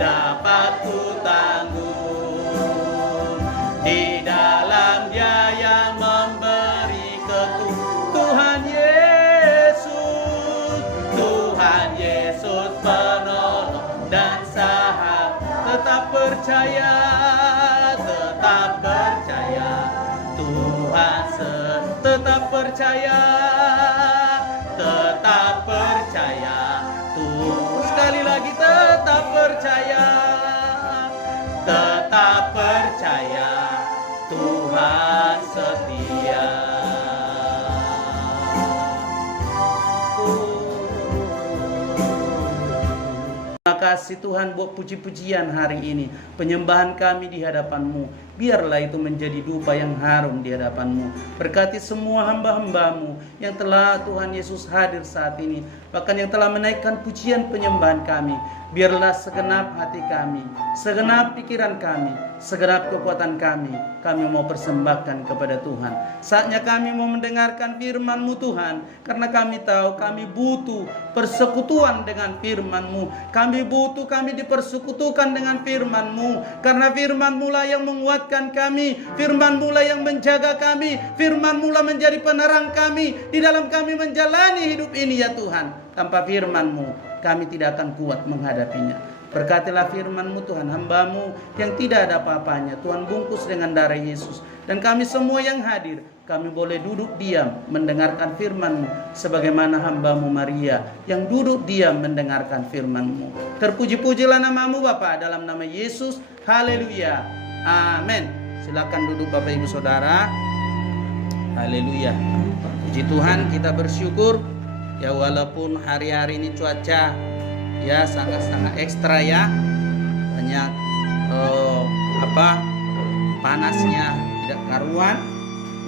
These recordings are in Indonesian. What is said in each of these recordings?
dapat ku tanggung. Di dalam Dia yang memberi Tuhan Yesus, Tuhan Yesus penolong dan sahabat. Tetap percaya Tuhan, tetap percaya Tuhan. Sekali lagi tetap percaya Tuhan setia. Terima kasih Tuhan buat puji-pujian hari ini, penyembahan kami di hadapan-Mu. Biarlah itu menjadi dupa yang harum di hadapan-Mu. Berkati semua hamba-hamba-Mu yang telah Tuhan Yesus hadir saat ini, bahkan yang telah menaikkan pujian penyembahan kami. Biarlah segenap hati kami, segenap pikiran kami, segenap kekuatan kami mau persembahkan kepada Tuhan. Saatnya kami mau mendengarkan firman-Mu Tuhan, karena kami tahu kami butuh persekutuan dengan firman-Mu. Kami butuh, kami dipersekutukan dengan firman-Mu, karena firman-Mu lah yang menguatkan kami, firman-Mu lah yang menjaga kami, firman-Mu lah menjadi penerang kami di dalam kami menjalani hidup ini ya Tuhan. Tanpa firman-Mu kami tidak akan kuat menghadapinya. Berkatilah firman-Mu Tuhan, hamba-Mu yang tidak ada apa-apanya Tuhan bungkus dengan darah Yesus. Dan kami semua yang hadir, kami boleh duduk diam mendengarkan firman-Mu, sebagaimana hamba-Mu Maria yang duduk diam mendengarkan firman-Mu. Terpuji-pujilah nama-Mu Bapa, dalam nama Yesus. Haleluya, amin. Silakan duduk Bapak Ibu Saudara. Haleluya. Puji Tuhan, kita bersyukur ya, walaupun hari-hari ini cuaca ya sangat-sangat ekstra ya, banyak panasnya tidak karuan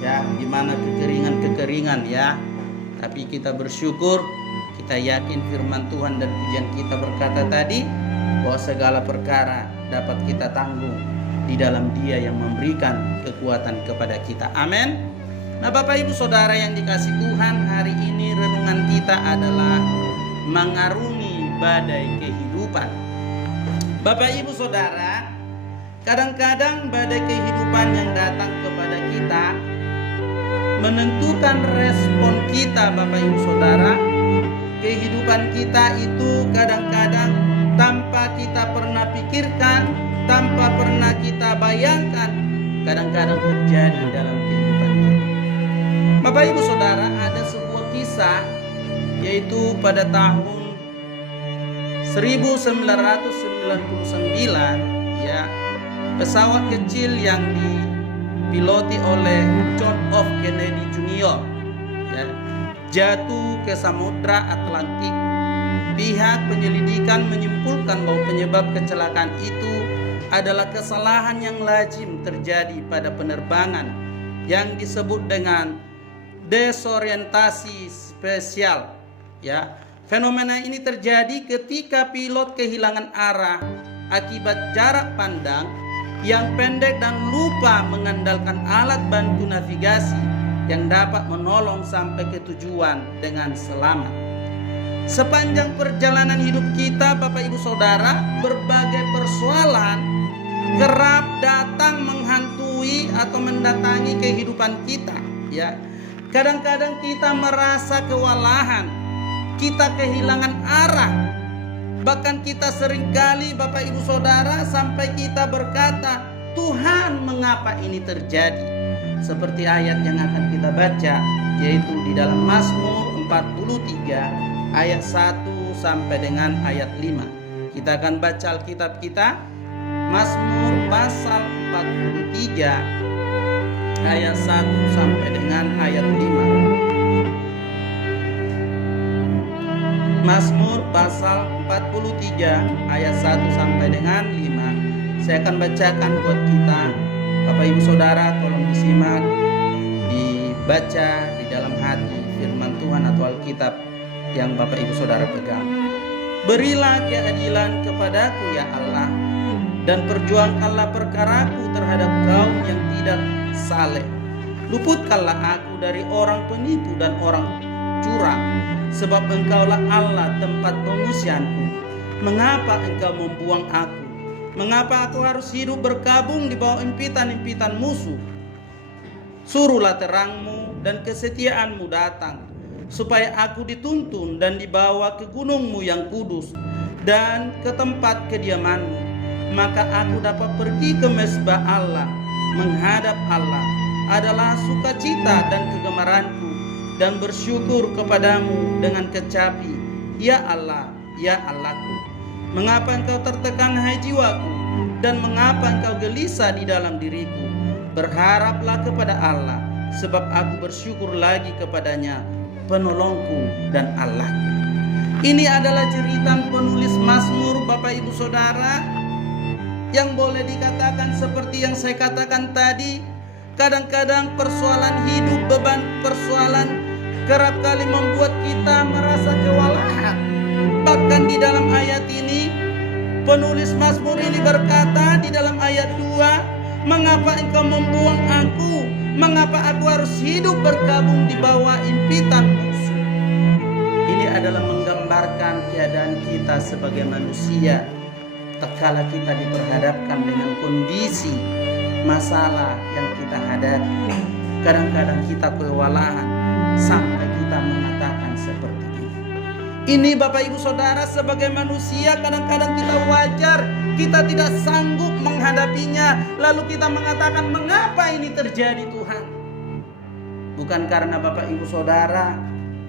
ya, dimana kekeringan ya. Tapi kita bersyukur, kita yakin firman Tuhan dan pujian kita berkata tadi bahwa segala perkara dapat kita tanggung di dalam Dia yang memberikan kekuatan kepada kita. Amin. Nah Bapak Ibu Saudara yang dikasih Tuhan, hari ini renungan kita adalah mengarungi badai kehidupan. Bapak Ibu Saudara, kadang-kadang badai kehidupan yang datang kepada kita menentukan respon kita Bapak Ibu Saudara. Kehidupan kita itu kadang-kadang tanpa kita pernah pikirkan, tanpa pernah kita bayangkan, kadang-kadang terjadi dalam kehidupan kita. Bapak Ibu Saudara, ada sebuah kisah, yaitu pada tahun 1999 ya, pesawat kecil yang dipiloti oleh John F. Kennedy Jr. ya, jatuh ke Samudra Atlantik. Pihak penyelidikan menyimpulkan bahwa penyebab kecelakaan itu adalah kesalahan yang lazim terjadi pada penerbangan yang disebut dengan desorientasi spesial ya. Fenomena ini terjadi ketika pilot kehilangan arah akibat jarak pandang yang pendek dan lupa mengandalkan alat bantu navigasi yang dapat menolong sampai ke tujuan dengan selamat. Sepanjang perjalanan hidup kita Bapak Ibu Saudara, berbagai persoalan kerap datang menghantui atau mendatangi kehidupan kita ya. Kadang-kadang kita merasa kewalahan, kita kehilangan arah. Bahkan kita seringkali Bapak Ibu Saudara sampai kita berkata, Tuhan mengapa ini terjadi? Seperti ayat yang akan kita baca, yaitu di dalam Mazmur 43 ayat 1 sampai dengan ayat 5. Kita akan baca Alkitab kita, Mazmur pasal 43 ayat 1 sampai dengan ayat 5. Mazmur pasal 43 ayat 1 sampai dengan 5. Saya akan bacakan buat kita. Bapak Ibu Saudara tolong disimak, dibaca di dalam hati firman Tuhan atau Alkitab yang Bapak Ibu Saudara pegang. Berilah keadilan kepadaku ya Allah, dan perjuangkanlah perkaraku terhadap kaum yang tidak saleh. Luputkanlah aku dari orang penipu dan orang curang, sebab Engkaulah Allah tempat pengungsianku. Mengapa Engkau membuang aku Mengapa aku harus hidup berkabung di bawah impitan-impitan musuh? Suruhlah terangmu dan kesetiaanmu datang, supaya aku dituntun dan dibawa ke gunungmu yang kudus dan ke tempat kediamanmu. Maka aku dapat pergi ke mezbah Allah, menghadap Allah adalah sukacita dan kegemaranku, dan bersyukur kepadamu dengan kecapi, ya Allah, ya Allahku. Mengapa engkau tertekan, hai jiwaku, dan mengapa engkau gelisah di dalam diriku? Berharaplah kepada Allah, sebab aku bersyukur lagi kepadanya, penolongku dan Allahku. Ini adalah cerita penulis Mazmur, Bapak Ibu Saudara, yang boleh dikatakan seperti yang saya katakan tadi. Kadang-kadang persoalan hidup, beban persoalan kerap kali membuat kita merasa kewalahan. Bahkan di dalam ayat ini, penulis Mazmur ini berkata di dalam ayat 2, mengapa engkau membuang aku? Mengapa aku harus hidup berkabung di bawah impitan musuh? Ini adalah menggambarkan keadaan kita sebagai manusia tatkala kita diperhadapkan dengan kondisi masalah yang kita hadapi. Kadang-kadang kita kewalahan sampai kita mengatakan seperti ini. Ini Bapak Ibu Saudara, sebagai manusia kadang-kadang kita wajar, kita tidak sanggup menghadapinya. Lalu kita mengatakan, mengapa ini terjadi Tuhan? Bukan karena Bapak Ibu Saudara,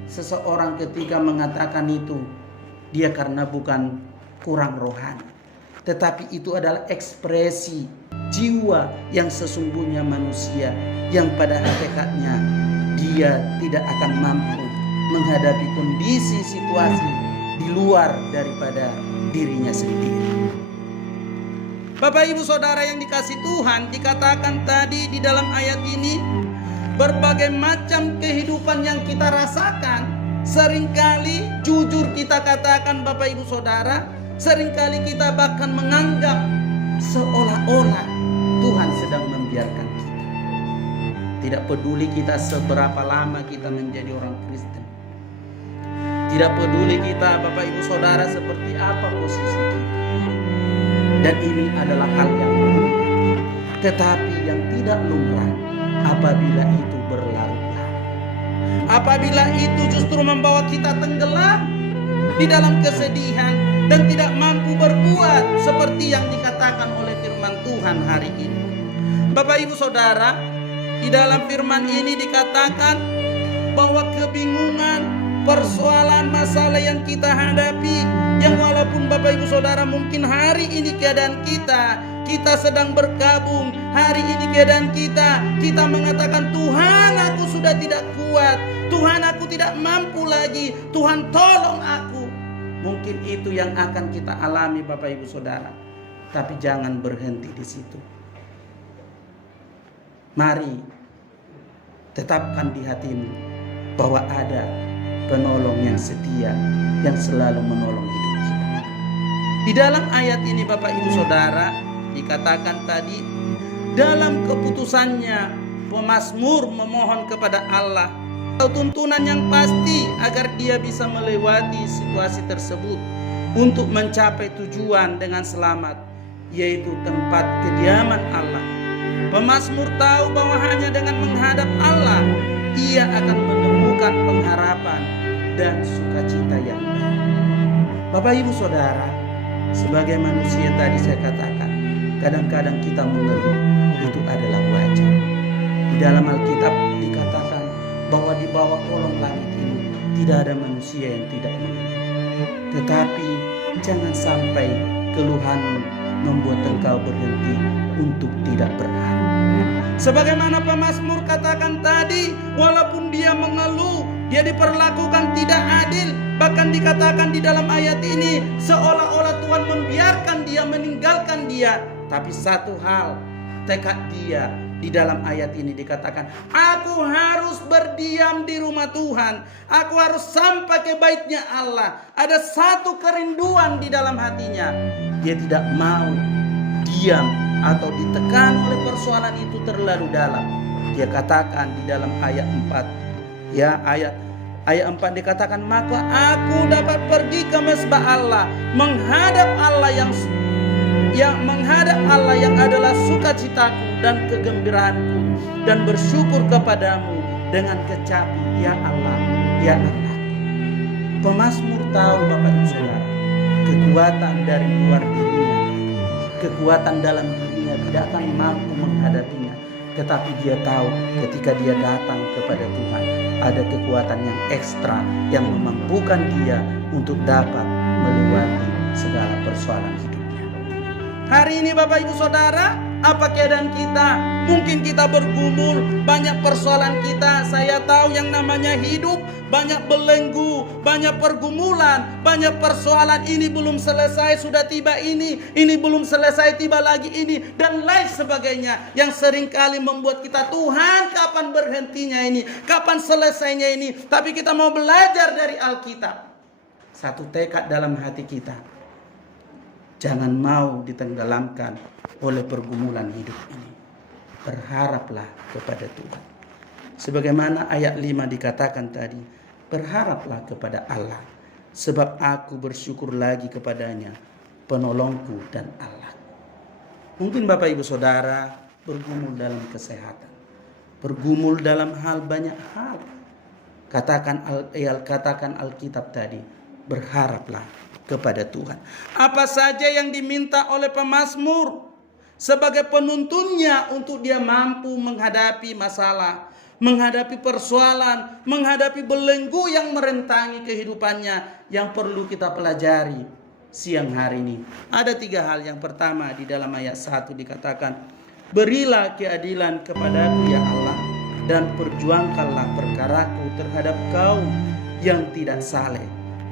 seseorang ketika mengatakan itu, dia karena bukan kurang rohani, tetapi itu adalah ekspresi jiwa yang sesungguhnya manusia, yang pada hakikatnya dia tidak akan mampu menghadapi kondisi situasi di luar daripada dirinya sendiri. Bapak Ibu Saudara yang dikasih Tuhan, dikatakan tadi di dalam ayat ini, berbagai macam kehidupan yang kita rasakan, seringkali jujur kita katakan Bapak Ibu Saudara, seringkali kita bahkan menganggap seolah-olah Tuhan sedang membiarkan kita. Tidak peduli kita seberapa lama kita menjadi orang Kristen, tidak peduli kita Bapak Ibu Saudara seperti apa posisi kita. Dan ini adalah hal yang lumrah. Tetapi yang tidak lumrah apabila itu berlarut-larut, apabila itu justru membawa kita tenggelam di dalam kesedihan dan tidak mampu berbuat seperti yang dikatakan oleh firman Tuhan hari ini. Bapak Ibu Saudara, di dalam firman ini dikatakan bahwa kebingungan, persoalan, masalah yang kita hadapi, yang walaupun Bapak Ibu Saudara mungkin hari ini keadaan kita sedang berkabung, hari ini keadaan kita mengatakan, Tuhan aku sudah tidak kuat, Tuhan aku tidak mampu lagi, Tuhan tolong aku. Mungkin itu yang akan kita alami Bapak Ibu Saudara. Tapi jangan berhenti di situ. Mari tetapkan di hatimu bahwa ada penolong yang setia, yang selalu menolong hidup kita. Di dalam ayat ini Bapak Ibu Saudara, dikatakan tadi, dalam keputusannya pemazmur memohon kepada Allah tuntunan yang pasti agar dia bisa melewati situasi tersebut untuk mencapai tujuan dengan selamat, yaitu tempat kediaman Allah. Pemazmur tahu bahwa hanya dengan menghadap Allah ia akan menemukan pengharapan dan sukacita yang baik. Bapak Ibu Saudara, sebagai manusia tadi saya katakan, kadang-kadang kita mengeluh, itu adalah wajar. Di dalam Alkitab dikatakan bahwa di bawah kolong langit ini tidak ada manusia yang tidak mengeluh. Tetapi jangan sampai keluhanmu membuat engkau berhenti untuk tidak berharap. Sebagaimana pemazmur katakan tadi, walaupun dia mengeluh, dia diperlakukan tidak adil, bahkan dikatakan di dalam ayat ini seolah-olah Tuhan membiarkan dia, meninggalkan dia. Tapi satu hal, tekad dia di dalam ayat ini dikatakan, aku harus berdiam di rumah Tuhan, aku harus sampai ke baitnya Allah. Ada satu kerinduan di dalam hatinya, dia tidak mau diam atau ditekan oleh persoalan itu terlalu dalam. Dia katakan di dalam ayat 4, ya, ayat 4 dikatakan, maka aku dapat pergi ke mezbah Allah, menghadap Allah yang yang menghadap Allah yang adalah sukacitaku dan kegembiraanku, dan bersyukur kepadamu dengan kecapi, ya Allah, ya Allah. Pemazmur tahu, Bapak Ibu Saudara, kekuatan dari luar dirinya, kekuatan dalam dirinya tidak akan mampu menghadapinya. Tetapi dia tahu ketika dia datang kepada Tuhan, ada kekuatan yang ekstra yang memampukan dia untuk dapat melewati segala persoalan hidupnya. Hari ini Bapak Ibu Saudara, apa keadaan kita? Mungkin kita bergumul, banyak persoalan kita. Saya tahu yang namanya hidup, banyak belenggu, banyak pergumulan, banyak persoalan. Ini belum selesai, sudah tiba ini belum selesai, tiba lagi ini, dan lain sebagainya. Yang seringkali membuat kita, Tuhan kapan berhentinya ini? Kapan selesainya ini? Tapi kita mau belajar dari Alkitab. Satu tekad dalam hati kita, jangan mau ditenggelamkan oleh pergumulan hidup ini. Berharaplah kepada Tuhan. Sebagaimana ayat 5 dikatakan tadi, berharaplah kepada Allah, sebab aku bersyukur lagi kepadanya, penolongku dan Allah. Mungkin Bapak Ibu Saudara bergumul dalam kesehatan, bergumul dalam hal banyak hal. Katakan Alkitab tadi, berharaplah kepada Tuhan. Apa saja yang diminta oleh pemazmur sebagai penuntunnya untuk dia mampu menghadapi masalah, menghadapi persoalan, menghadapi belenggu yang merentangi kehidupannya, yang perlu kita pelajari siang hari ini. Ada 3 hal. Yang pertama, di dalam ayat 1 dikatakan, berilah keadilan kepadaku ya Allah, dan perjuangkanlah perkaraku terhadap kaum yang tidak saleh.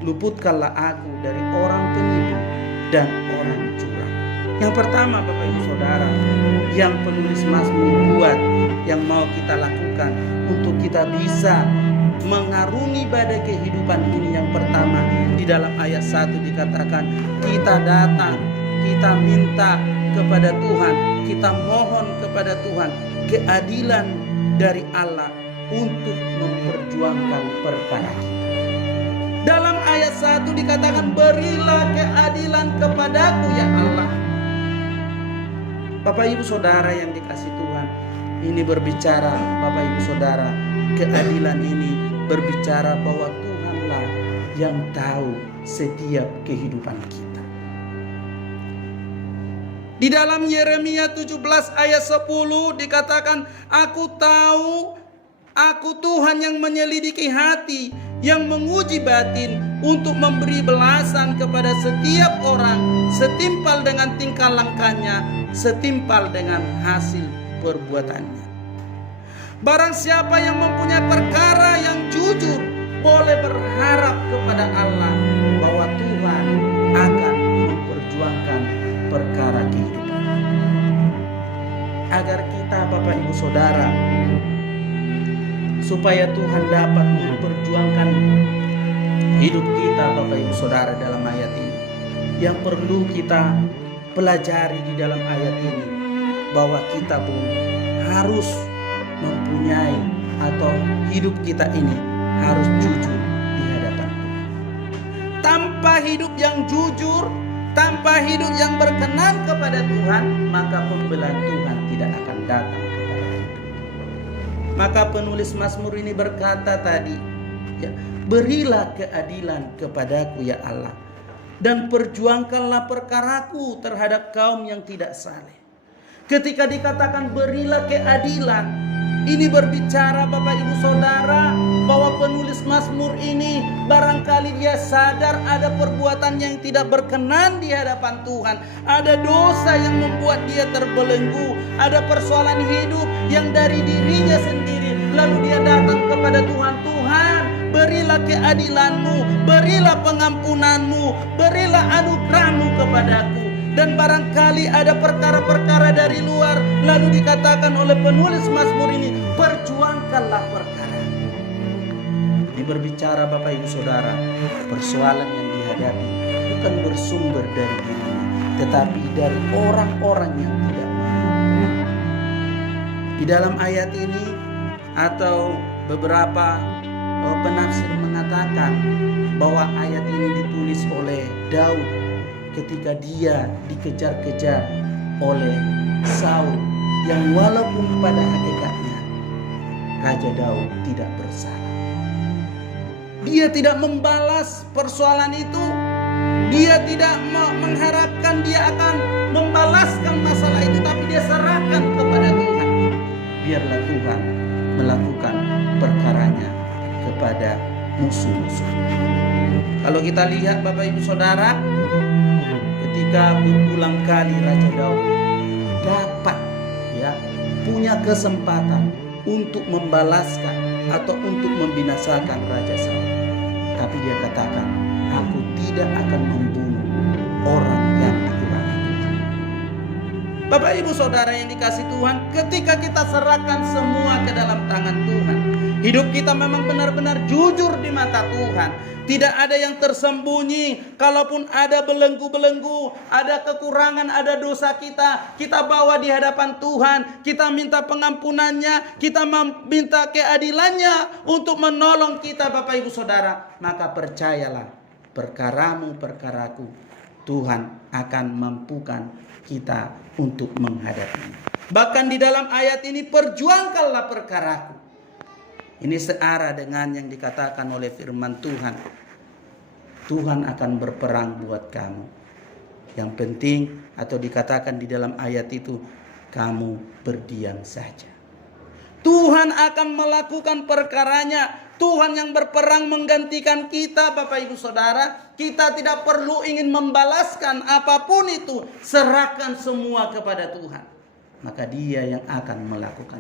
Luputkanlah aku dari orang penipu dan orang curang. Yang pertama Bapak Ibu Saudara, yang penulis Mazmur buat, yang mau kita lakukan untuk kita bisa mengarungi badai kehidupan ini. Yang pertama, di dalam ayat 1 dikatakan, kita datang, kita minta kepada Tuhan, kita mohon kepada Tuhan keadilan dari Allah untuk memperjuangkan perkara kita. Dalam ayat 1 dikatakan, berilah keadilan kepadaku ya Allah. Bapak Ibu Saudara yang dikasih Tuhan, ini berbicara, Bapak Ibu Saudara, keadilan ini berbicara bahwa Tuhanlah yang tahu setiap kehidupan kita. Di dalam Yeremia 17 ayat 10 dikatakan, aku tahu, aku Tuhan yang menyelidiki hati, yang menguji batin, untuk memberi belasan kepada setiap orang setimpal dengan tingkah langkahnya, setimpal dengan hasil perbuatannya. Barang siapa yang mempunyai perkara yang jujur, boleh berharap kepada Allah bahwa Tuhan akan memperjuangkan perkara kehidupan. Agar kita Bapak Ibu Saudara, supaya Tuhan dapat memperjuangkan hidup kita Bapak Ibu Saudara dalam ayat ini, yang perlu kita pelajari di dalam ayat ini, bahwa kita pun harus mempunyai, atau hidup kita ini harus jujur di hadapan Tuhan. Tanpa hidup yang jujur, tanpa hidup yang berkenan kepada Tuhan, maka pembelaan Tuhan tidak akan datang kepada kita. Maka penulis Mazmur ini berkata tadi, ya, berilah keadilan kepadaku ya Allah, dan perjuangkanlah perkaraku terhadap kaum yang tidak saleh. Ketika dikatakan berilah keadilan, ini berbicara Bapak Ibu Saudara bahwa penulis Mazmur ini barangkali dia sadar ada perbuatan yang tidak berkenan di hadapan Tuhan. Ada dosa yang membuat dia terbelenggu, ada persoalan hidup yang dari dirinya sendiri. Lalu dia datang kepada Tuhan, Tuhan berilah keadilan-Mu, berilah pengampunan-Mu, berilah anugerah-Mu kepadaku. Dan barangkali ada perkara-perkara dari luar, lalu dikatakan oleh penulis Mazmur ini, perjuangkanlah perkara. Ini berbicara Bapak Ibu Saudara, persoalan yang dihadapi bukan bersumber dari dirinya, tetapi dari orang-orang yang tidak mampu. Di dalam ayat ini, atau beberapa penafsir mengatakan bahwa ayat ini ditulis oleh Daud ketika dia dikejar-kejar oleh Saul yang walaupun pada hakikatnya Raja Daud tidak bersalah. Dia tidak membalas persoalan itu. Dia tidak mengharapkan dia akan membalaskan masalah itu, tapi dia serahkan kepada Tuhan. Biarlah Tuhan melakukan perkaranya kepada musuh-musuh. Kalau kita lihat Bapak Ibu Saudara, ketika berulang kali Raja Daud dapat punya kesempatan untuk membalaskan atau untuk membinasakan Raja Saul, tapi dia katakan, aku tidak akan membunuh orang yang dikurangi Tuhan. Bapak Ibu Saudara yang dikasih Tuhan, ketika kita serahkan semua ke dalam tangan Tuhan, hidup kita memang benar-benar jujur di mata Tuhan. Tidak ada yang tersembunyi. Kalaupun ada belenggu-belenggu, ada kekurangan, ada dosa kita bawa di hadapan Tuhan. Kita minta pengampunannya, kita minta keadilannya untuk menolong kita Bapak Ibu Saudara. Maka percayalah, perkaramu, perkaraku, Tuhan akan mampukan kita untuk menghadapinya. Bahkan di dalam ayat ini, perjuangkanlah perkaraku. Ini searah dengan yang dikatakan oleh firman Tuhan. Tuhan akan berperang buat kamu. Yang penting atau dikatakan di dalam ayat itu, kamu berdiam saja. Tuhan akan melakukan perkaranya. Tuhan yang berperang menggantikan kita Bapak Ibu Saudara. Kita tidak perlu ingin membalaskan apapun itu. Serahkan semua kepada Tuhan. Maka Dia yang akan melakukan.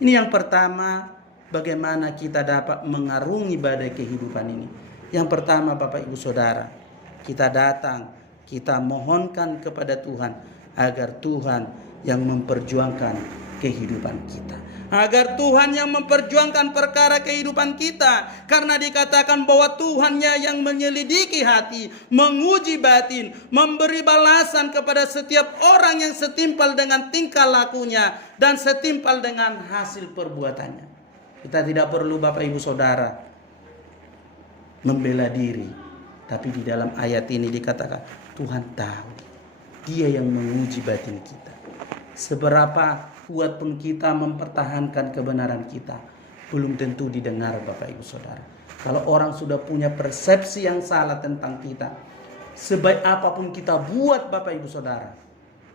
Ini yang pertama. Bagaimana kita dapat mengarungi badai kehidupan ini. Yang pertama Bapak Ibu Saudara, kita datang, kita mohonkan kepada Tuhan agar Tuhan yang memperjuangkan kehidupan kita. Agar Tuhan yang memperjuangkan perkara kehidupan kita. Karena dikatakan bahwa Tuhannya yang menyelidiki hati, menguji batin, memberi balasan kepada setiap orang yang setimpal dengan tingkah lakunya dan setimpal dengan hasil perbuatannya. Kita tidak perlu Bapak Ibu Saudara membela diri. Tapi di dalam ayat ini dikatakan Tuhan tahu. Dia yang menguji batin kita. Seberapa kuat pun kita mempertahankan kebenaran kita, belum tentu didengar Bapak Ibu Saudara. Kalau orang sudah punya persepsi yang salah tentang kita, sebaik apapun kita buat Bapak Ibu Saudara,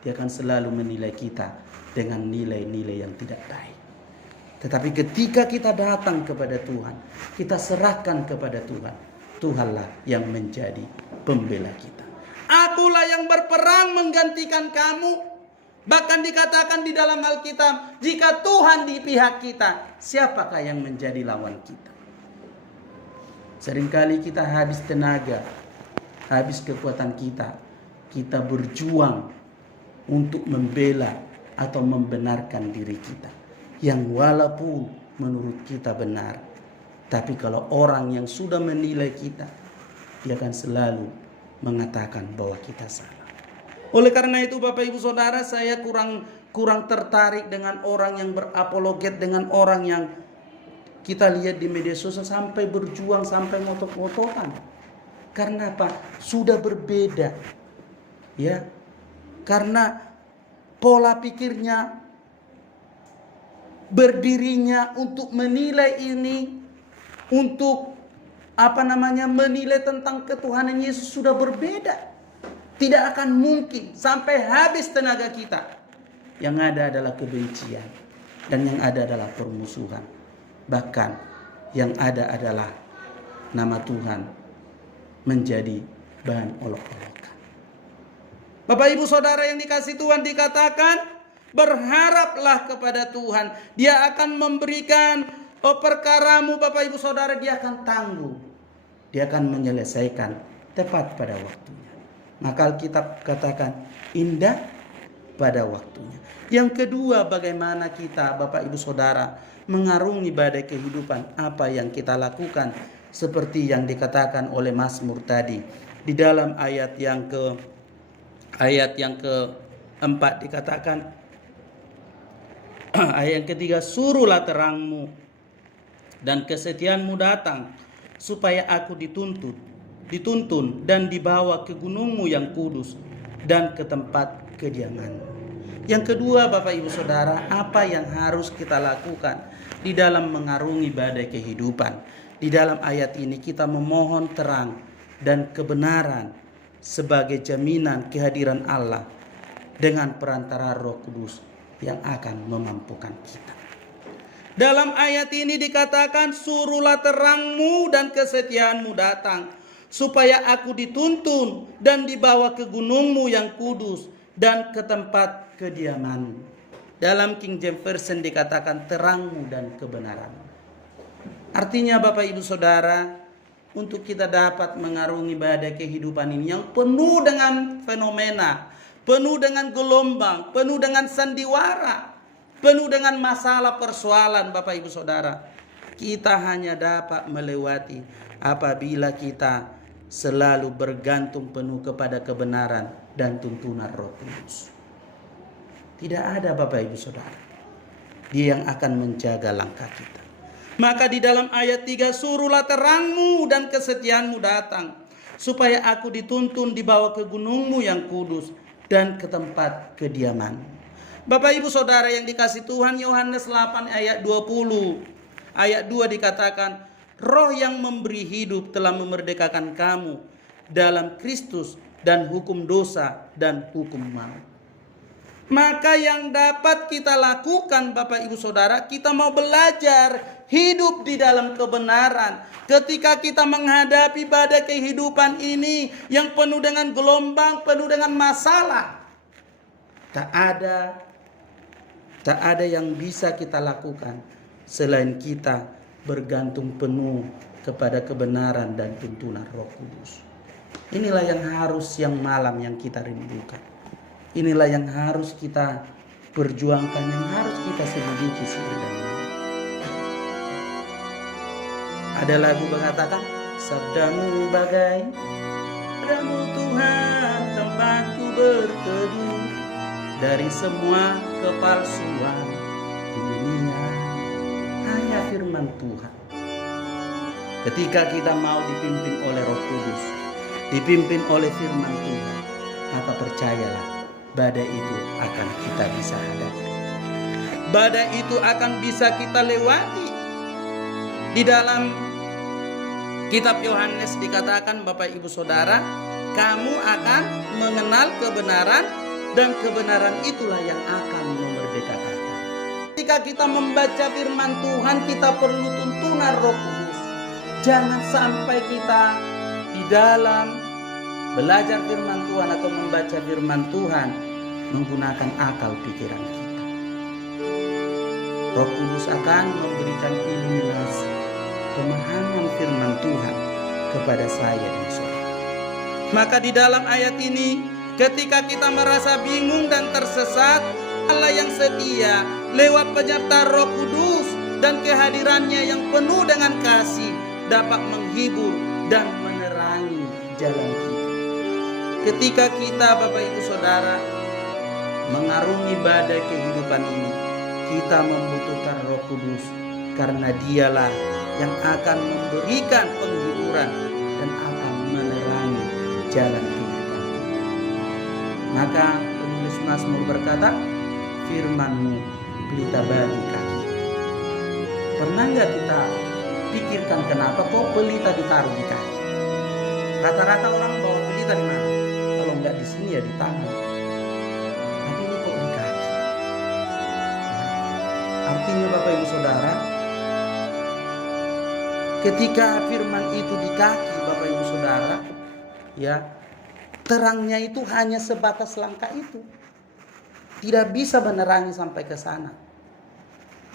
dia akan selalu menilai kita dengan nilai-nilai yang tidak baik. Tetapi ketika kita datang kepada Tuhan, kita serahkan kepada Tuhan, Tuhanlah yang menjadi pembela kita. Akulah yang berperang menggantikan kamu. Bahkan dikatakan di dalam Alkitab, jika Tuhan di pihak kita, siapakah yang menjadi lawan kita? Seringkali kita habis tenaga, habis kekuatan kita berjuang untuk membela atau membenarkan diri kita. Yang walaupun menurut kita benar, tapi kalau orang yang sudah menilai kita, dia akan selalu mengatakan bahwa kita salah. Oleh karena itu Bapak Ibu Saudara, saya kurang tertarik dengan orang yang berapologet, dengan orang yang kita lihat di media sosial sampai berjuang, sampai ngotot-ngototan. Karena apa? Sudah berbeda. Ya. Karena pola pikirnya, berdirinya untuk menilai ini, untuk menilai tentang ketuhanan Yesus sudah berbeda. Tidak akan mungkin sampai habis tenaga kita. Yang ada adalah kebencian dan yang ada adalah permusuhan. Bahkan yang ada adalah nama Tuhan menjadi bahan olok-olokan. Bapak Ibu Saudara yang dikasih Tuhan, dikatakan berharaplah kepada Tuhan. Dia akan memberikan perkaramu Bapak Ibu Saudara, dia akan tangguh. Dia akan menyelesaikan tepat pada waktunya. Maka Alkitab katakan indah pada waktunya. Yang kedua, bagaimana kita Bapak Ibu Saudara mengarungi badai kehidupan. Apa yang kita lakukan seperti yang dikatakan oleh Mazmur tadi. Di dalam ayat yang keempat dikatakan, ayat yang ketiga, suruhlah terangmu dan kesetiaanmu datang supaya aku dituntut dituntun dan dibawa ke gunungmu yang kudus dan ke tempat kediamanmu. Yang kedua, Bapak Ibu Saudara, apa yang harus kita lakukan di dalam mengarungi badai kehidupan? Di dalam ayat ini kita memohon terang dan kebenaran sebagai jaminan kehadiran Allah dengan perantara Roh Kudus yang akan memampukan kita. Dalam ayat ini dikatakan, suruhlah terangmu dan kesetiaanmu datang, supaya aku dituntun dan dibawa ke gunungmu yang kudus dan ke tempat kediamanmu. Dalam King James Version dikatakan terangmu dan kebenaranmu. Artinya Bapak Ibu Saudara, untuk kita dapat mengarungi badai kehidupan ini yang penuh dengan fenomena, penuh dengan gelombang, penuh dengan sandiwara, penuh dengan masalah persoalan, Bapak Ibu Saudara, kita hanya dapat melewati apabila kita selalu bergantung penuh kepada kebenaran dan tuntunan Roh Kudus. Tidak ada, Bapak Ibu Saudara, Dia yang akan menjaga langkah kita. Maka di dalam ayat 3, suruhlah terangmu dan kesetiaanmu datang, supaya aku dituntun dibawa ke gunungmu yang kudus dan ke tempat kediamanmu. Bapak Ibu Saudara yang dikasih Tuhan, Yohanes 8 ayat 20. Ayat 2 dikatakan, Roh yang memberi hidup telah memerdekakan kamu dalam Kristus dan hukum dosa dan hukum maut. Maka yang dapat kita lakukan, Bapak Ibu Saudara, kita mau belajar hidup di dalam kebenaran. Ketika kita menghadapi badai kehidupan ini yang penuh dengan gelombang, penuh dengan masalah, tak ada yang bisa kita lakukan selain kita bergantung penuh kepada kebenaran dan tuntunan Roh Kudus. Inilah yang malam yang kita rindukan. Inilah yang harus kita perjuangkan, yang harus kita selidiki siang dan malam. Ada lagu mengatakan, sabdamu bagai padamu Tuhan tempatku berteduh dari semua kepalsuan dunia. Hanya firman Tuhan. Ketika kita mau dipimpin oleh Roh Kudus, dipimpin oleh firman Tuhan, maka percayalah, badai itu akan kita bisa hadapi. Badai itu akan bisa kita lewati. Di dalam kitab Yohanes dikatakan, Bapak Ibu Saudara, kamu akan mengenal kebenaran dan kebenaran itulah yang akan memerdekakan. Ketika kita membaca firman Tuhan, kita perlu tuntunan Roh Kudus. Jangan sampai kita di dalam belajar firman Tuhan atau membaca firman Tuhan menggunakan akal pikiran kita. Roh Kudus akan memberikan iluminasi, pemahaman firman Tuhan kepada saya dan saudara. Maka di dalam ayat ini, ketika kita merasa bingung dan tersesat, Allah yang setia lewat penyertaan Roh Kudus dan kehadirannya yang penuh dengan kasih dapat menghibur dan menerangi jalan kita. Ketika kita, Bapak Ibu Saudara, mengarungi badai kehidupan ini, kita membutuhkan Roh Kudus karena Dialah yang akan memberikan penghiburan dan akan menerangi jalan kehidupan kita. Maka penulis Mazmur berkata, firman-Mu pelita bagi kaki. Pernah nggak kita pikirkan kenapa kok pelita ditaruh di kaki? Rata-rata orang bawa pelita di mana? Kalau nggak di sini ya di tangan. Tapi ini kok di kaki? Artinya Bapak Ibu Saudara, ketika firman itu di kaki Bapak Ibu Saudara, ya, terangnya itu hanya sebatas langkah itu. Tidak bisa menerangi sampai ke sana.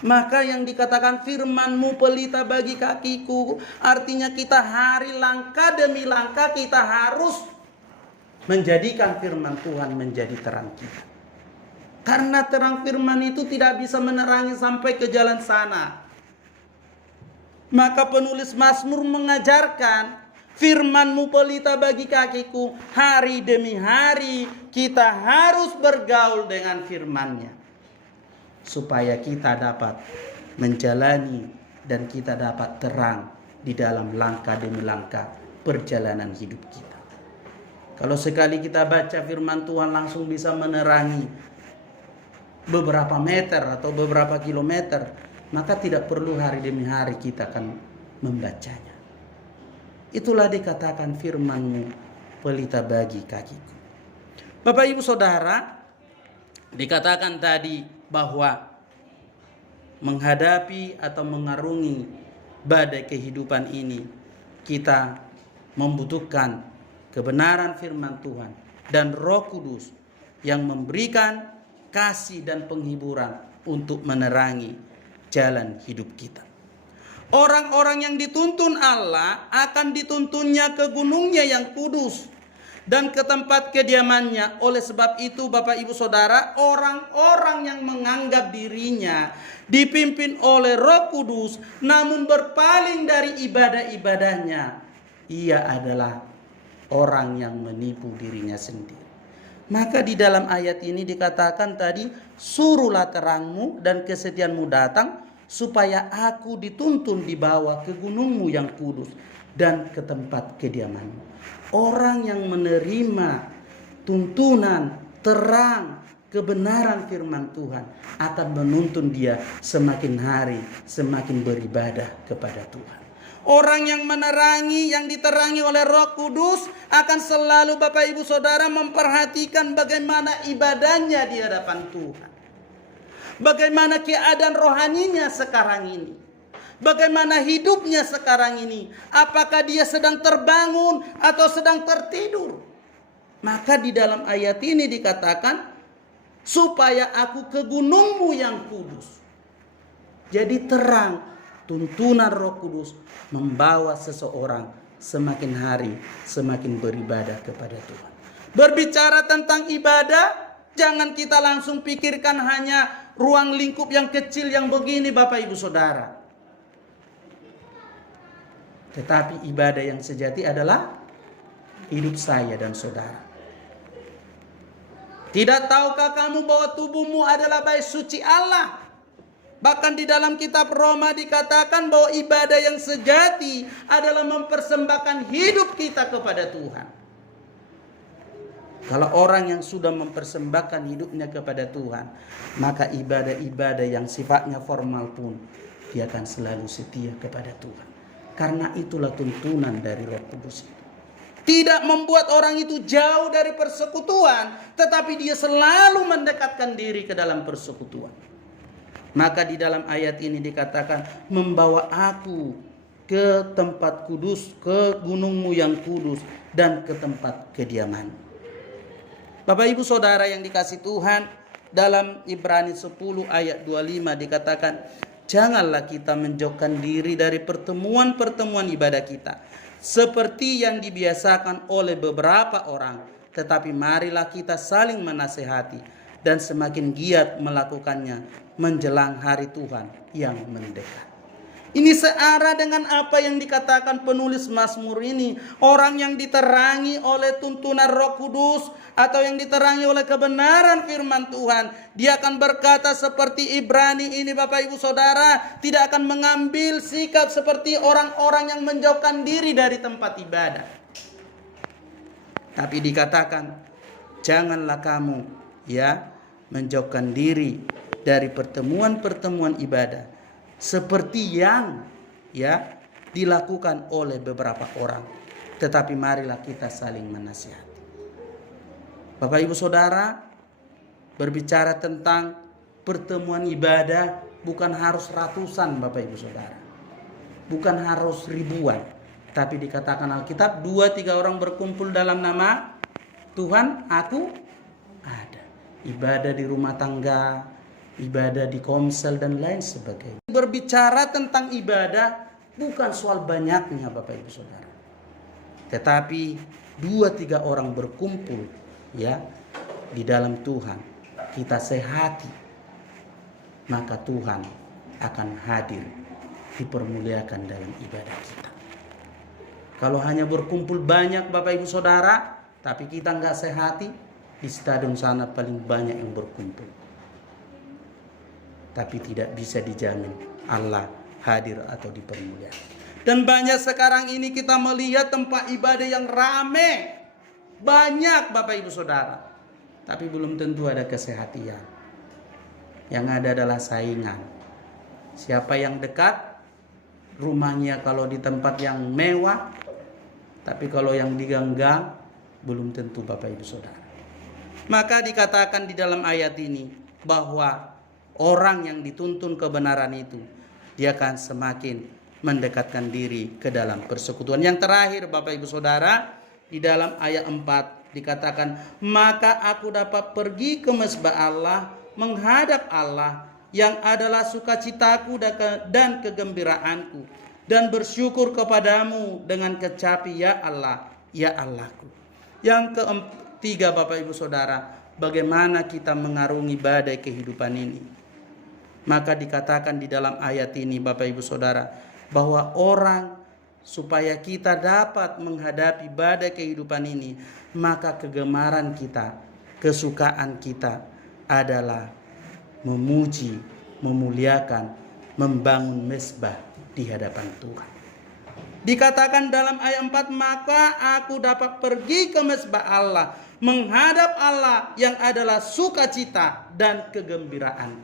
Maka yang dikatakan firman-Mu pelita bagi kakiku, artinya kita hari langkah demi langkah kita harus menjadikan firman Tuhan menjadi terang kita. Karena terang firman itu tidak bisa menerangi sampai ke jalan sana. Maka penulis Mazmur mengajarkan, firman-Mu pelita bagi kakiku, hari demi hari kita harus bergaul dengan firman-Nya. Supaya kita dapat menjalani dan kita dapat terang di dalam langkah demi langkah perjalanan hidup kita. Kalau sekali kita baca firman Tuhan langsung bisa menerangi beberapa meter atau beberapa kilometer, maka tidak perlu hari demi hari kita akan membacanya. Itulah dikatakan firman-Mu pelita bagi kakiku. Bapak Ibu Saudara, dikatakan tadi bahwa menghadapi atau mengarungi badai kehidupan ini, kita membutuhkan kebenaran firman Tuhan dan Roh Kudus yang memberikan kasih dan penghiburan untuk menerangi jalan hidup kita. Orang-orang yang dituntun Allah akan dituntunnya ke gunungnya yang kudus dan ke tempat kediamannya. Oleh sebab itu Bapak Ibu Saudara, orang-orang yang menganggap dirinya dipimpin oleh Roh Kudus namun berpaling dari ibadah-ibadahnya, ia adalah orang yang menipu dirinya sendiri. Maka di dalam ayat ini dikatakan tadi, suruhlah terangmu dan kesetiaanmu datang, supaya aku dituntun dibawa ke gunungmu yang kudus dan ke tempat kediamanmu. Orang yang menerima tuntunan, terang, kebenaran firman Tuhan akan menuntun dia semakin hari semakin beribadah kepada Tuhan. Orang yang menerangi, yang diterangi oleh Roh Kudus akan selalu Bapak Ibu Saudara memperhatikan bagaimana ibadahnya di hadapan Tuhan. Bagaimana keadaan rohaninya sekarang ini. Bagaimana hidupnya sekarang ini. Apakah dia sedang terbangun atau sedang tertidur. Maka di dalam ayat ini dikatakan, supaya aku ke gunungmu yang kudus. Jadi terang, tuntunan Roh Kudus membawa seseorang semakin hari semakin beribadah kepada Tuhan. Berbicara tentang ibadah, jangan kita langsung pikirkan hanya ruang lingkup yang kecil yang begini Bapak Ibu Saudara. Tetapi ibadah yang sejati adalah hidup saya dan saudara. Tidak tahukah kamu bahwa tubuhmu adalah bait suci Allah? Bahkan di dalam kitab Roma dikatakan bahwa ibadah yang sejati adalah mempersembahkan hidup kita kepada Tuhan. Kalau orang yang sudah mempersembahkan hidupnya kepada Tuhan, maka ibadah-ibadah yang sifatnya formal pun dia akan selalu setia kepada Tuhan. Karena itulah tuntunan dari Roh Kudus itu. Tidak membuat orang itu jauh dari persekutuan, tetapi dia selalu mendekatkan diri ke dalam persekutuan. Maka di dalam ayat ini dikatakan, membawa aku ke tempat kudus, ke gunungmu yang kudus, dan ke tempat kediaman. Bapak Ibu Saudara yang dikasih Tuhan, dalam Ibrani 10 ayat 25 dikatakan, janganlah kita menjauhkan diri dari pertemuan-pertemuan ibadah kita, seperti yang dibiasakan oleh beberapa orang, tetapi marilah kita saling menasehati dan semakin giat melakukannya menjelang hari Tuhan yang mendekat. Ini searah dengan apa yang dikatakan penulis Mazmur ini. Orang yang diterangi oleh tuntunan Roh Kudus atau yang diterangi oleh kebenaran firman Tuhan, dia akan berkata seperti Ibrani ini Bapak Ibu Saudara, tidak akan mengambil sikap seperti orang-orang yang menjauhkan diri dari tempat ibadah. Tapi dikatakan, janganlah kamu menjauhkan diri dari pertemuan-pertemuan ibadah seperti yang dilakukan oleh beberapa orang, tetapi marilah kita saling menasihati. Bapak Ibu Saudara, berbicara tentang pertemuan ibadah bukan harus ratusan Bapak Ibu Saudara, bukan harus ribuan, tapi dikatakan Alkitab 2-3 orang berkumpul dalam nama Tuhan, aku ada. Ibadah di rumah tangga, ibadah di komsel dan lain sebagainya. Berbicara tentang ibadah bukan soal banyaknya Bapak Ibu Saudara, tetapi 2-3 orang berkumpul di dalam Tuhan, kita sehati, maka Tuhan akan hadir, dipermuliakan dalam ibadah kita. Kalau hanya berkumpul banyak Bapak Ibu Saudara, tapi kita nggak sehati, di stadion sana paling banyak yang berkumpul, tapi tidak bisa dijamin Allah hadir atau dipermuliakan. Dan banyak sekarang ini kita melihat tempat ibadah yang rame. Banyak Bapak Ibu Saudara. Tapi belum tentu ada kesehatan. Yang ada adalah saingan. Siapa yang dekat, rumahnya kalau di tempat yang mewah. Tapi kalau yang di gang-gang, belum tentu Bapak Ibu Saudara. Maka dikatakan di dalam ayat ini bahwa orang yang dituntun kebenaran itu, dia akan semakin mendekatkan diri ke dalam persekutuan. Yang terakhir Bapak Ibu Saudara, di dalam ayat 4 dikatakan, maka aku dapat pergi ke mezbah Allah, menghadap Allah yang adalah sukacitaku dan kegembiraanku, dan bersyukur kepadamu dengan kecapi, ya Allah, ya Allahku. Yang ketiga Bapak Ibu Saudara, bagaimana kita mengarungi badai kehidupan ini. Maka dikatakan di dalam ayat ini Bapak Ibu Saudara, bahwa orang supaya kita dapat menghadapi badai kehidupan ini, maka kegemaran kita, kesukaan kita adalah memuji, memuliakan, membangun mezbah di hadapan Tuhan. Dikatakan dalam ayat 4, maka aku dapat pergi ke mezbah Allah, menghadap Allah yang adalah sukacita dan kegembiraan.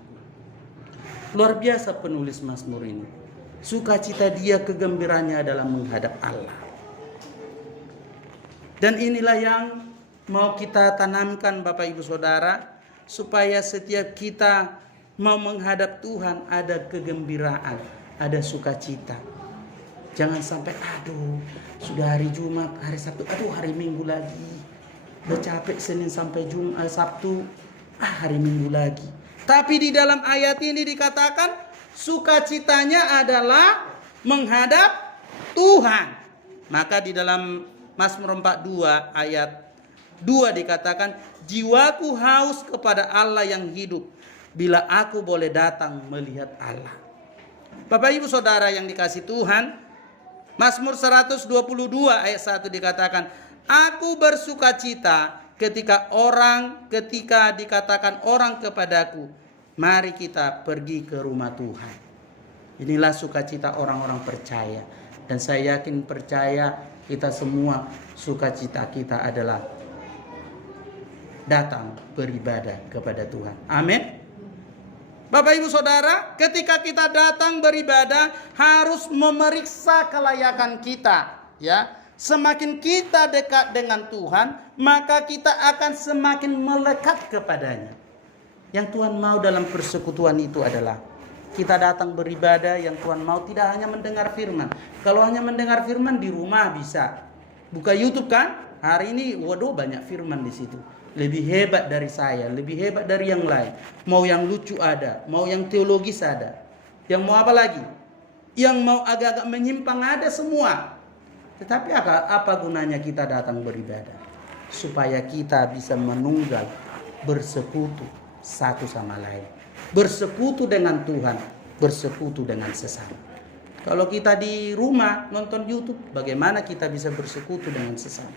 Luar biasa penulis Mazmur ini. Sukacita dia, kegembiraannya adalah menghadap Allah. Dan inilah yang mau kita tanamkan Bapak Ibu Saudara, supaya setiap kita mau menghadap Tuhan ada kegembiraan, ada sukacita. Jangan sampai sudah hari Jumat, hari Sabtu, hari Minggu lagi. Udah capek Senin sampai Jumat, Sabtu, hari Minggu lagi. Tapi di dalam ayat ini dikatakan sukacitanya adalah menghadap Tuhan. Maka di dalam Mazmur 42 ayat 2 dikatakan, jiwaku haus kepada Allah yang hidup, bila aku boleh datang melihat Allah. Bapak Ibu Saudara yang dikasih Tuhan, Mazmur 122 ayat 1 dikatakan, aku bersukacita ketika dikatakan orang kepadaku, mari kita pergi ke rumah Tuhan. Inilah sukacita orang-orang percaya. Dan saya yakin percaya kita semua, sukacita kita adalah datang beribadah kepada Tuhan. Amin. Bapak Ibu Saudara, ketika kita datang beribadah harus memeriksa kelayakan kita, ya. Semakin kita dekat dengan Tuhan, maka kita akan semakin melekat kepadanya. Yang Tuhan mau dalam persekutuan itu adalah kita datang beribadah. Yang Tuhan mau tidak hanya mendengar firman. Kalau hanya mendengar firman di rumah bisa. Buka YouTube kan? Hari ini banyak firman di situ. Lebih hebat dari saya, lebih hebat dari yang lain. Mau yang lucu ada, mau yang teologis ada. Yang mau apa lagi? Yang mau agak-agak menyimpang ada semua. Tetapi apa gunanya kita datang beribadah? Supaya kita bisa menunggal, bersekutu satu sama lain, bersekutu dengan Tuhan, bersekutu dengan sesama. Kalau kita di rumah nonton YouTube, bagaimana kita bisa bersekutu dengan sesama?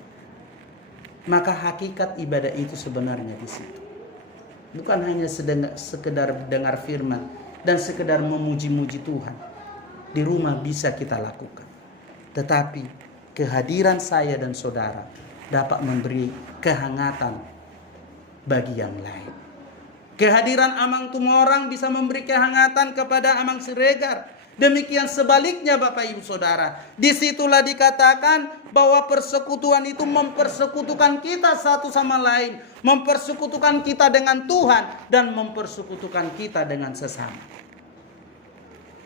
Maka hakikat ibadah itu sebenarnya di situ. Bukan hanya sekedar dengar firman dan sekedar memuji-muji Tuhan. Di rumah bisa kita lakukan. Tetapi kehadiran saya dan saudara dapat memberi kehangatan bagi yang lain. Kehadiran Amang Tumorang bisa memberi kehangatan kepada Amang Siregar. Demikian sebaliknya Bapak Ibu Saudara. Disitulah dikatakan bahwa persekutuan itu mempersekutukan kita satu sama lain. Mempersekutukan kita dengan Tuhan dan mempersekutukan kita dengan sesama.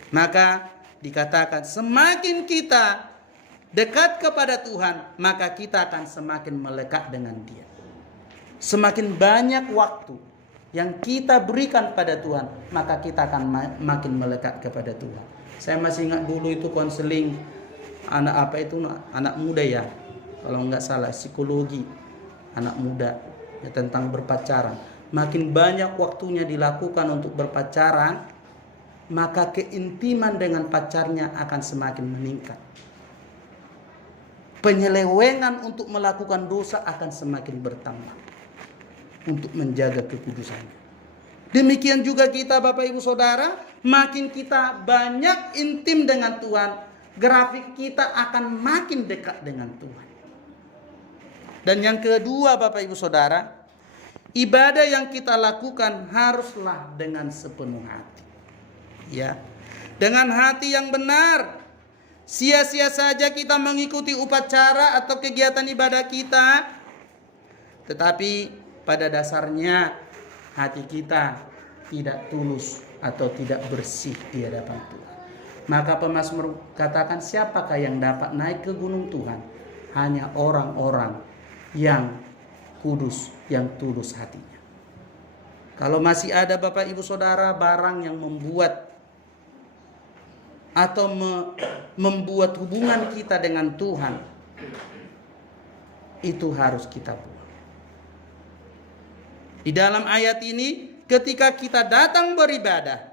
Maka dikatakan semakin kita dekat kepada Tuhan, maka kita akan semakin melekat dengan Dia. Semakin banyak waktu yang kita berikan pada Tuhan, maka kita akan makin melekat kepada Tuhan. Saya masih ingat dulu itu konseling anak muda ya, kalau nggak salah psikologi anak muda ya, tentang berpacaran. Makin banyak waktunya dilakukan untuk berpacaran, maka keintiman dengan pacarnya akan semakin meningkat. Penyelewengan untuk melakukan dosa akan semakin bertambah untuk menjaga kekudusannya. Demikian juga kita Bapak Ibu Saudara, makin kita banyak intim dengan Tuhan, grafik kita akan makin dekat dengan Tuhan. Dan yang kedua Bapak Ibu Saudara, ibadah yang kita lakukan haruslah dengan sepenuh hati. Ya. Dengan hati yang benar. Sia-sia saja kita mengikuti upacara atau kegiatan ibadah kita, tetapi pada dasarnya hati kita tidak tulus atau tidak bersih di hadapan Tuhan. Maka pemazmur katakan, siapakah yang dapat naik ke gunung Tuhan? Hanya orang-orang yang kudus, yang tulus hatinya. Kalau masih ada Bapak Ibu Saudara barang yang membuat atau membuat hubungan kita dengan Tuhan, itu harus kita buang. Di dalam ayat ini, ketika kita datang beribadah,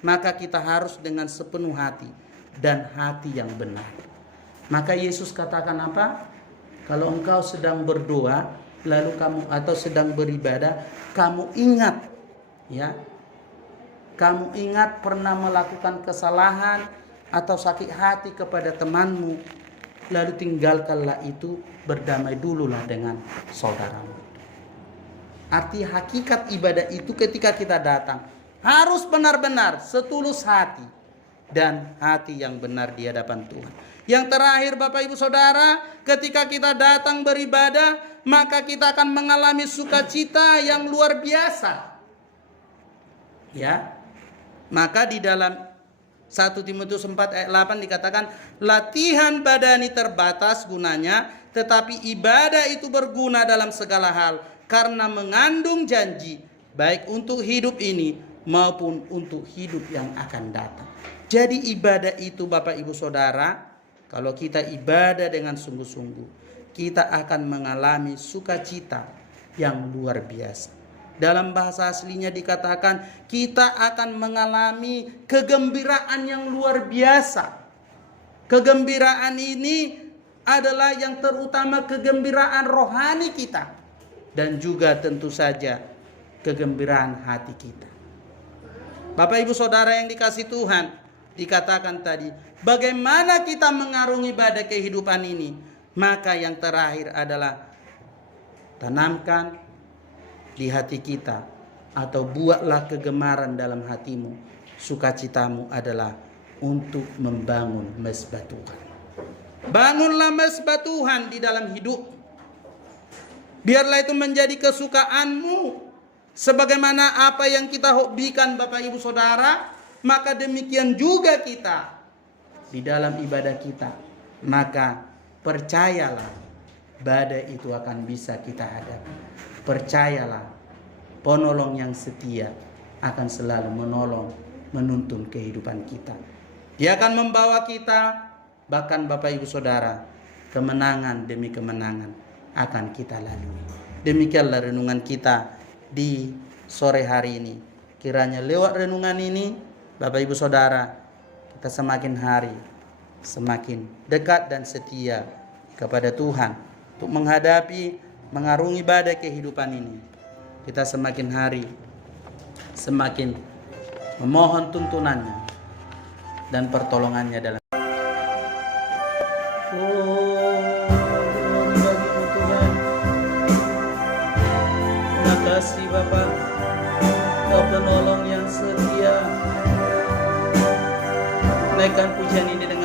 maka kita harus dengan sepenuh hati dan hati yang benar. Maka Yesus katakan apa? Kalau engkau sedang berdoa, lalu kamu atau sedang beribadah, kamu ingat, ya, kamu ingat pernah melakukan kesalahan atau sakit hati kepada temanmu, lalu tinggalkanlah itu, berdamai dululah dengan saudaramu. Arti hakikat ibadah itu ketika kita datang harus benar-benar setulus hati dan hati yang benar di hadapan Tuhan. Yang terakhir Bapak Ibu Saudara, ketika kita datang beribadah, maka kita akan mengalami sukacita yang luar biasa. Ya. Maka di dalam 1 Timotius 4 ayat 8 dikatakan, latihan badani terbatas gunanya, tetapi ibadah itu berguna dalam segala hal, karena mengandung janji, baik untuk hidup ini maupun untuk hidup yang akan datang. Jadi ibadah itu Bapak Ibu Saudara, kalau kita ibadah dengan sungguh-sungguh, kita akan mengalami sukacita yang luar biasa. Dalam bahasa aslinya dikatakan kita akan mengalami kegembiraan yang luar biasa. Kegembiraan ini adalah yang terutama kegembiraan rohani kita. Dan juga tentu saja kegembiraan hati kita. Bapak Ibu Saudara yang dikasihi Tuhan, dikatakan tadi, bagaimana kita mengarungi badai kehidupan ini? Maka yang terakhir adalah tanamkan di hati kita, atau buatlah kegemaran dalam hatimu. Sukacitamu adalah untuk membangun mezbah Tuhan. Bangunlah mezbah Tuhan di dalam hidup. Biarlah itu menjadi kesukaanmu. Sebagaimana apa yang kita hobikan Bapak Ibu Saudara, maka demikian juga kita di dalam ibadah kita. Maka percayalah, badai itu akan bisa kita hadapi. Percayalah, penolong yang setia akan selalu menolong, menuntun kehidupan kita. Dia akan membawa kita, bahkan Bapak Ibu Saudara, kemenangan demi kemenangan akan kita lalui. Demikianlah renungan kita di sore hari ini. Kiranya lewat renungan ini, Bapak Ibu Saudara, kita semakin hari semakin dekat dan setia kepada Tuhan untuk mengarungi badai kehidupan ini. Kita semakin hari semakin memohon tuntunannya dan pertolongannya dalam bagimu Tuhan. Terima kasih Bapa, Kau penolong yang setia. Naikkan pujian ini dengan